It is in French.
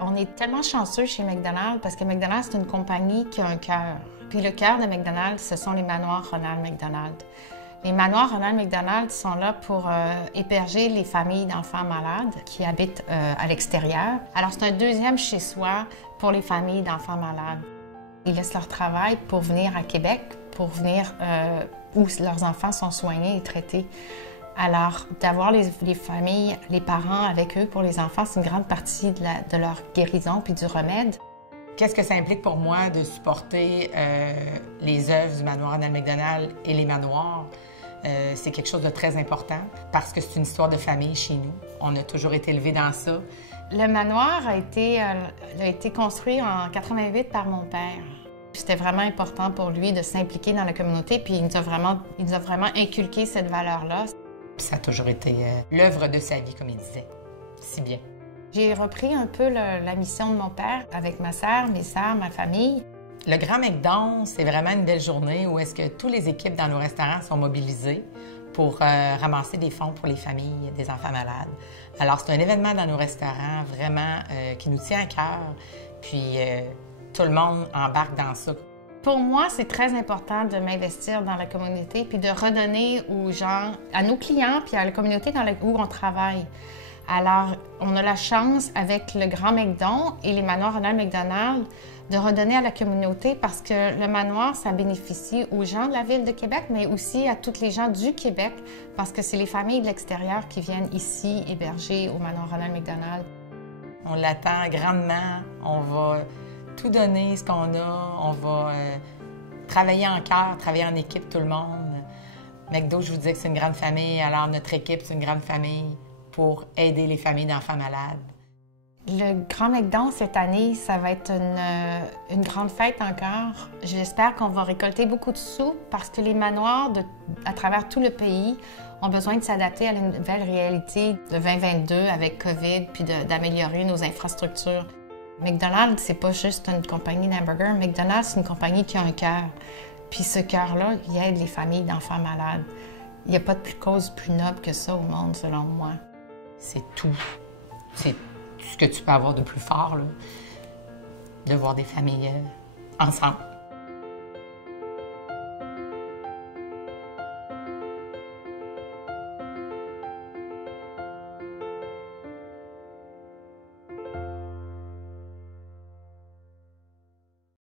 On est tellement chanceux chez McDonald's parce que McDonald's, c'est une compagnie qui a un cœur. Puis le cœur de McDonald's, ce sont les manoirs Ronald McDonald. Les manoirs Ronald McDonald sont là pour héberger les familles d'enfants malades qui habitent à l'extérieur. Alors, c'est un deuxième chez-soi pour les familles d'enfants malades. Ils laissent leur travail pour venir à Québec, pour venir où leurs enfants sont soignés et traités. Alors, d'avoir les familles, les parents avec eux pour les enfants, c'est une grande partie de leur guérison puis du remède. Qu'est-ce que ça implique pour moi de supporter les œuvres du manoir Ronald McDonald et les manoirs? C'est quelque chose de très important parce que c'est une histoire de famille chez nous. On a toujours été élevés dans ça. Le manoir a été construit en 88 par mon père. C'était vraiment important pour lui de s'impliquer dans la communauté, puis il nous a vraiment inculqué cette valeur-là. Ça a toujours été l'œuvre de sa vie, comme il disait, si bien. J'ai repris un peu la mission de mon père avec ma sœur, mes sœurs, ma famille. Le Grand McDon, c'est vraiment une belle journée où est-ce que toutes les équipes dans nos restaurants sont mobilisées pour ramasser des fonds pour les familles des enfants malades. Alors, c'est un événement dans nos restaurants vraiment qui nous tient à cœur, puis tout le monde embarque dans ça. Pour moi, c'est très important de m'investir dans la communauté puis de redonner aux gens, à nos clients puis à la communauté où on travaille. Alors, on a la chance, avec le Grand McDon et les manoirs Ronald McDonald, de redonner à la communauté parce que le manoir, ça bénéficie aux gens de la Ville de Québec, mais aussi à tous les gens du Québec parce que c'est les familles de l'extérieur qui viennent ici héberger au manoir Ronald McDonald. On l'attend grandement. On va tout donner, ce qu'on a. On va travailler en cœur, travailler en équipe, tout le monde. McDo, je vous disais que c'est une grande famille. Alors, notre équipe, c'est une grande famille pour aider les familles d'enfants malades. Le Grand McDon, cette année, ça va être une grande fête encore. J'espère qu'on va récolter beaucoup de sous parce que les manoirs à travers tout le pays ont besoin de s'adapter à la nouvelle réalité de 2022 avec COVID puis d'améliorer nos infrastructures. McDonald's, c'est pas juste une compagnie d'hamburgers. McDonald's, c'est une compagnie qui a un cœur. Puis ce cœur-là, il aide les familles d'enfants malades. Il n'y a pas de cause plus noble que ça au monde, selon moi. C'est tout. C'est ce que tu peux avoir de plus fort, là, de voir des familles ensemble.